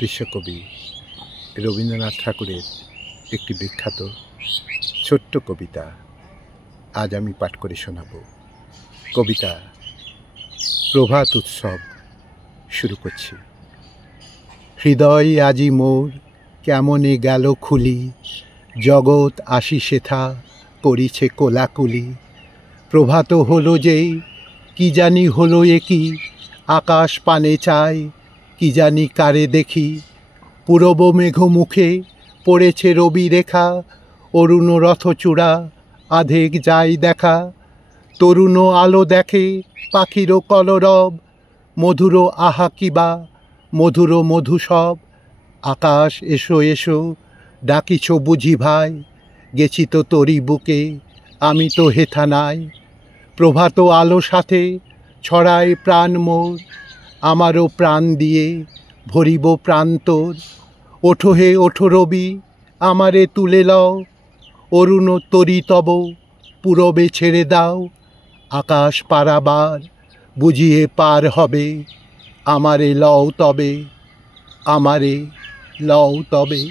বিশ্বকবি রবীন্দ্রনাথ ঠাকুরের একটি বিখ্যাত ছোট্ট কবিতা আজ আমি পাঠ করে শোনাব। কবিতা প্রভাত উৎসব। শুরু করছি। হৃদয় আজি মোর কেমনে গেল খুলি, জগৎ আসি সেথা করিছে কোলাকুলি। প্রভাত হলো যেই কি জানি হলো একই, আকাশ পানে চায় কি জানি কারে দেখি। পূরব মেঘ মুখে পড়েছে রবি রেখা, অরুণ রথচূড়া আধেক যায় দেখা। তরুণ আলো দেখে পাখির কলরব, মধুর আহা কিবা মধুর মধু সব। আকাশ এসো এসো ডাকিছ বুঝি ভাই, গেছি তো তরি বুকে আমি তো হেথা নাই। প্রভাত আলো সাথে ছড়ায় প্রাণ মোর, আমারও প্রাণ দিয়ে ভরিব প্রান্তর। ওঠো হে ওঠো রবি আমারে তুলে লও, অরুণ তরি তব পূরবে ছেড়ে দাও। আকাশ পারাবার বুঝিয়ে পার হবে, আমারে লও তবে, আমারে লও তবে।